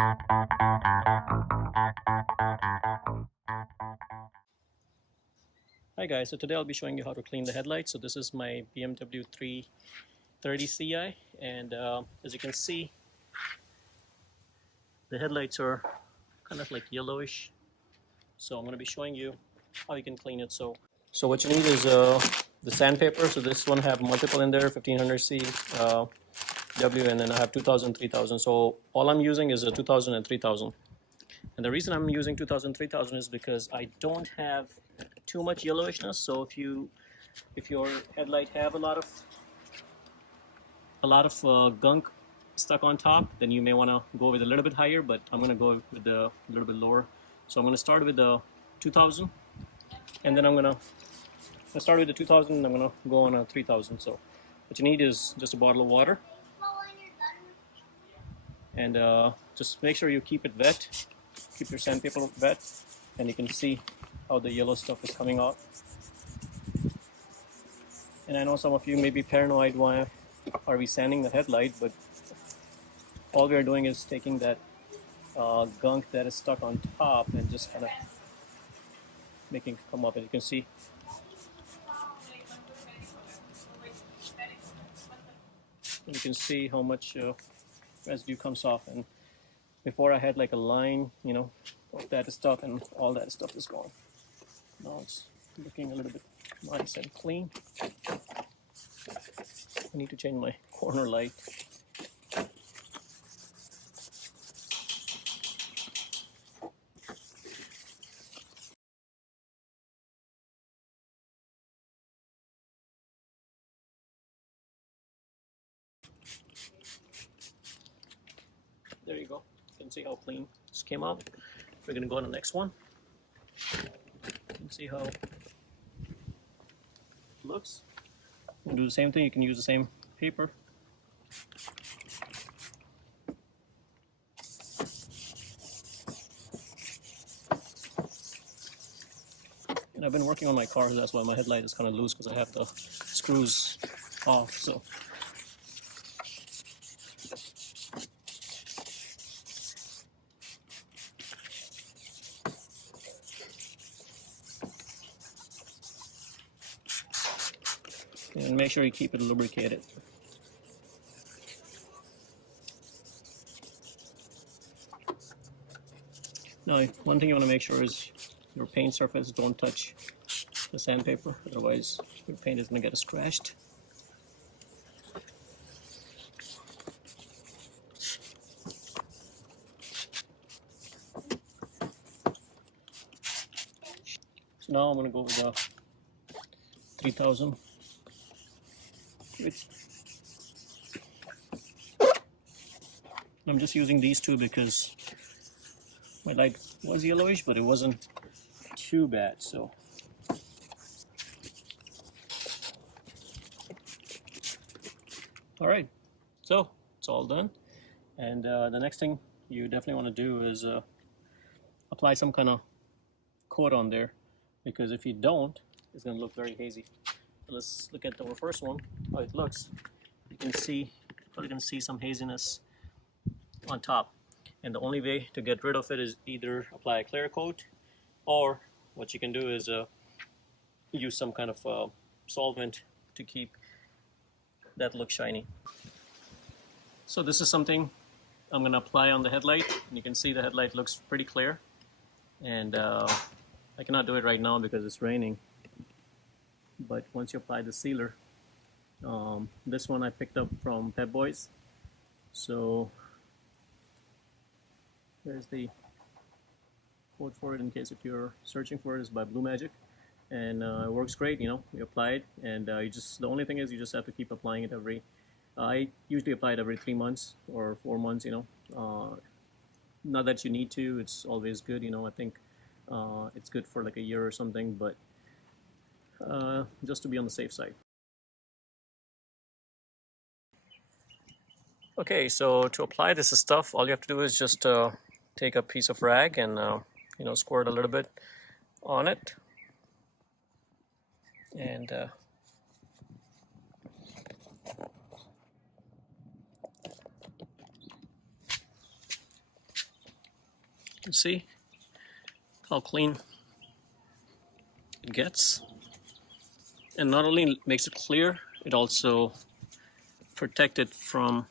Hi guys, so today I'll be showing you how to clean the headlights. So this is my BMW 330 Ci, and as you can see, the headlights are kind of like yellowish. So I'm going to be showing you how you can clean it. So what you need is the sandpaper. So this one have multiple in there, 1500C W, and then I have 2000, 3000. So all I'm using is a 2000 and 3000. And the reason I'm using 2000, 3000 is because I don't have too much yellowishness. So if your headlight have a lot of gunk stuck on top, then you may want to go with a little bit higher, but I'm going to go with a little bit lower. So I'm going to start with the 2000, and then I'm going to start with the 2000 and I'm going to go on a 3000. So what you need is just a bottle of water, and just make sure you keep it wet, keep your sandpaper wet, and you can see how the yellow stuff is coming out. And I know some of you may be paranoid, why are we sanding the headlight, but all we are doing is taking that gunk that is stuck on top and just kind of making it come up. As you can see, how much residue comes off. And before I had like a line, of that stuff, and all that stuff is gone. Now it's looking a little bit nice and clean. I need to change my corner light. There you go. You can see how clean this came out. We're going to go on the next one. You can see how it looks. You can do the same thing. You can use the same paper. And I've been working on my car, that's why my headlight is kind of loose, because I have the screws off. So and make sure you keep it lubricated. Now, one thing you want to make sure is your paint surface don't touch the sandpaper, otherwise your paint is going to get scratched. So now I'm going to go with the 3000. I'm just using these two because my light was yellowish, but it wasn't too bad. So all right, so it's all done. And the next thing you definitely want to do is apply some kind of coat on there, because if you don't, it's going to look very hazy. So let's look at the first one, how it looks. You can see some haziness on top, and the only way to get rid of it is either apply a clear coat, or what you can do is use some kind of solvent to keep that look shiny. So this is something I'm going to apply on the headlight, and you can see the headlight looks pretty clear. And I cannot do it right now because it's raining, but once you apply the sealer, this one I picked up from Pep Boys. So there's the code for it in case if you're searching for it. Is by Blue Magic, and it works great. You apply it, and the only thing is you just have to keep applying it every. I usually apply it every 3 months or 4 months. Not that you need to. It's always good. I think it's good for like a year or something, but just to be on the safe side. Okay, so to apply this stuff, all you have to do is just take a piece of rag and squirt a little bit on it, and You see how clean it gets, and not only makes it clear, it also protects it from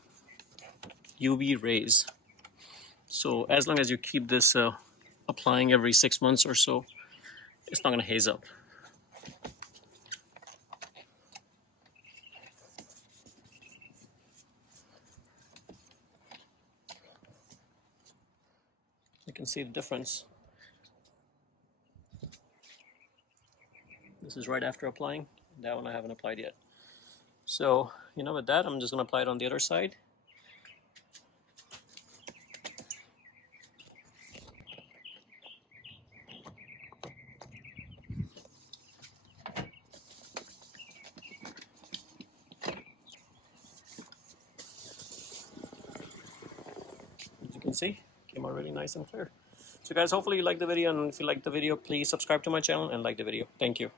UV rays. So as long as you keep this applying every 6 months or so, it's not going to haze up. You can see the difference. This is right after applying. That one I haven't applied yet. So, with that, I'm just going to apply it on the other side. As you can see, came out really nice and clear. So guys, hopefully you liked the video, and if you liked the video, please subscribe to my channel and like the video. Thank you.